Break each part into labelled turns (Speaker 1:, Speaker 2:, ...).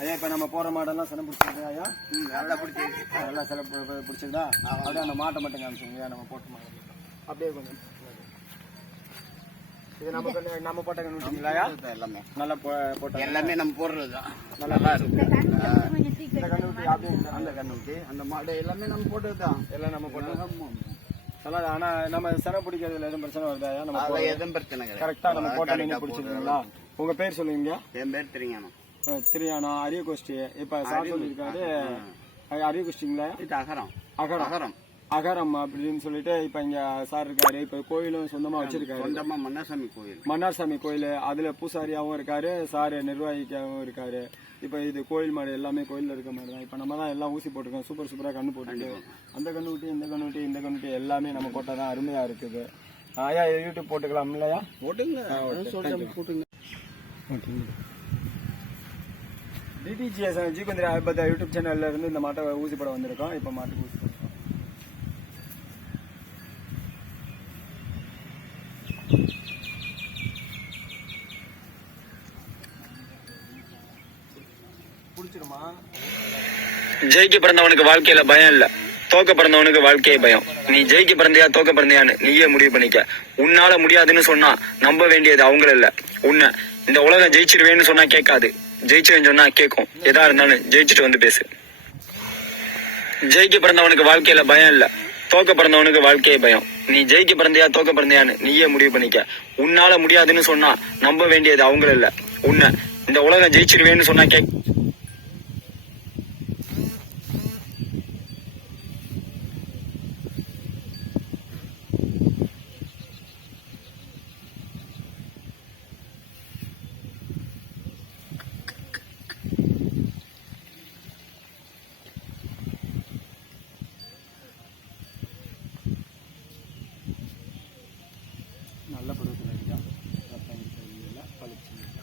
Speaker 1: ஐயா இப்போ நம்ம போகிற மாடெல்லாம் சினை பிடிச்சிருக்கு ஐயா.
Speaker 2: நல்லா பிடிச்சிருக்கு.
Speaker 1: நல்லா சிலை பிடிச்சிருந்தா அப்படியே அந்த மாட்டை மட்டும் காமிச்சுங்க நம்ம போட்ட மாடு. அப்படியே கொஞ்சம் இது நம்ம போட்ட ஐயா?
Speaker 2: இது எல்லாமே.
Speaker 1: நல்லா போ போட்ட
Speaker 2: எல்லாமே நம்ம போடுறது தான் நல்லா
Speaker 1: இந்த அப்படியே
Speaker 2: அந்த கண்ணுக்கு அந்த மாடு எல்லாமே நம்ம போட்டது தான்
Speaker 1: எல்லாம் நம்ம போட்டோம் நல்லா ஆனா நம்ம சினை பிடிக்கிறதுல எதுவும் பிரச்சனை வருதா ஐயா? நம்ம
Speaker 2: எதுவும் பிரச்சனை
Speaker 1: கரெக்டா நம்ம போட்ட
Speaker 2: ஆ
Speaker 1: பிடிச்சிருக்கீங்களா? உங்க பேர் சொல்லுவீங்க?
Speaker 2: என் பேர் தெரியானோ
Speaker 1: திரியானா அரியகோஷ்டி இப்ப சார் சொல்லியிருக்காரு. அரியகோஷ்டிங்களா
Speaker 2: இது அகரம்.
Speaker 1: அகரம்.
Speaker 2: அகரம்.
Speaker 1: அகரம் அப்படின்னு சொல்லிட்டு இப்ப இங்க சார் இருக்காரு. இப்ப கோயிலும் சொந்தமா வச்சிருக்காரு.
Speaker 2: சொந்தமா மன்னாசாமி கோயில்.
Speaker 1: மன்னார்சாமி கோயில். அதுல பூசாரியாவும் இருக்காரு. சார் நிர்வாகிக்காவும் இருக்காரு. இப்ப இது கோயில் மாடு எல்லாமே கோயில்ல இருக்க மாதிரி தான் இப்ப நம்ம தான் எல்லாம் ஊசி போட்டிருக்கோம். சூப்பர் சூப்பரா கண்ணு போட்டுட்டு அந்த கண்ணு விட்டு இந்த கண்ணு விட்டு இந்த கண்ணு விட்டு எல்லாமே நம்ம போட்டாதான் அருமையா இருக்குது. ஐயா யூடியூப் போட்டுக்கலாம் இல்லையா
Speaker 2: போட்டுங்க. போட்டுங்க.
Speaker 1: டிடிஜிஎஸ் ஜீபந்திரா ஐம்பத்தா யூடியூப் சேனல்ல இருந்து இந்த மாட்டை ஊசி போட வந்திருக்கோம். இப்ப மாட்டுக்கு ஊசி. பிடிச்சிருமா?
Speaker 3: ஜெயிக்க பிறந்தவனுக்கு வாழ்க்கையில பயம் இல்ல. தோக்க பிறந்தவனுக்கு வாழ்க்கையே பயம். நீ ஜெயிக்க பிறந்தியா தோக்க பிறந்தியான்னு நீயே முடிவு பண்ணிக்க. உன்னால முடியாதுன்னு சொன்னா நம்ப வேண்டியது அவங்கள இல்ல. உன்னை இந்த உலகம் ஜெயிச்சிருவேன்னு சொன்னா கேட்காது. ஜெயிச்சிருவேன்னு சொன்னா கேட்கும் எதா இருந்தாலும் ஜெயிச்சுட்டு வந்து பேசு. ஜெயிக்க பிறந்தவனுக்கு வாழ்க்கையில பயம் இல்ல. தோக்க பிறந்தவனுக்கு வாழ்க்கையே பயம். நீ ஜெயிக்க பிறந்தியா தோக்க பிறந்தியான்னு நீயே முடிவு பண்ணிக்க. உன்னால முடியாதுன்னு சொன்னா நம்ப வேண்டியது அவங்கள இல்ல. உன்னை இந்த உலகம் ஜெயிச்சிருவேன்னு சொன்னா கேட்க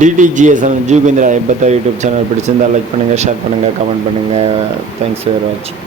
Speaker 4: டிடிஜிஎஸ்எல் ஜூகேந்திரா எப்பத்தா யூடியூப் சேனல் பிடிச்சிருந்தால் லைக் பண்ணுங்கள் ஷேர் பண்ணுங்கள் கமெண்ட் பண்ணுங்கள் தேங்க்ஸ் ஃபார் வாட்சிங்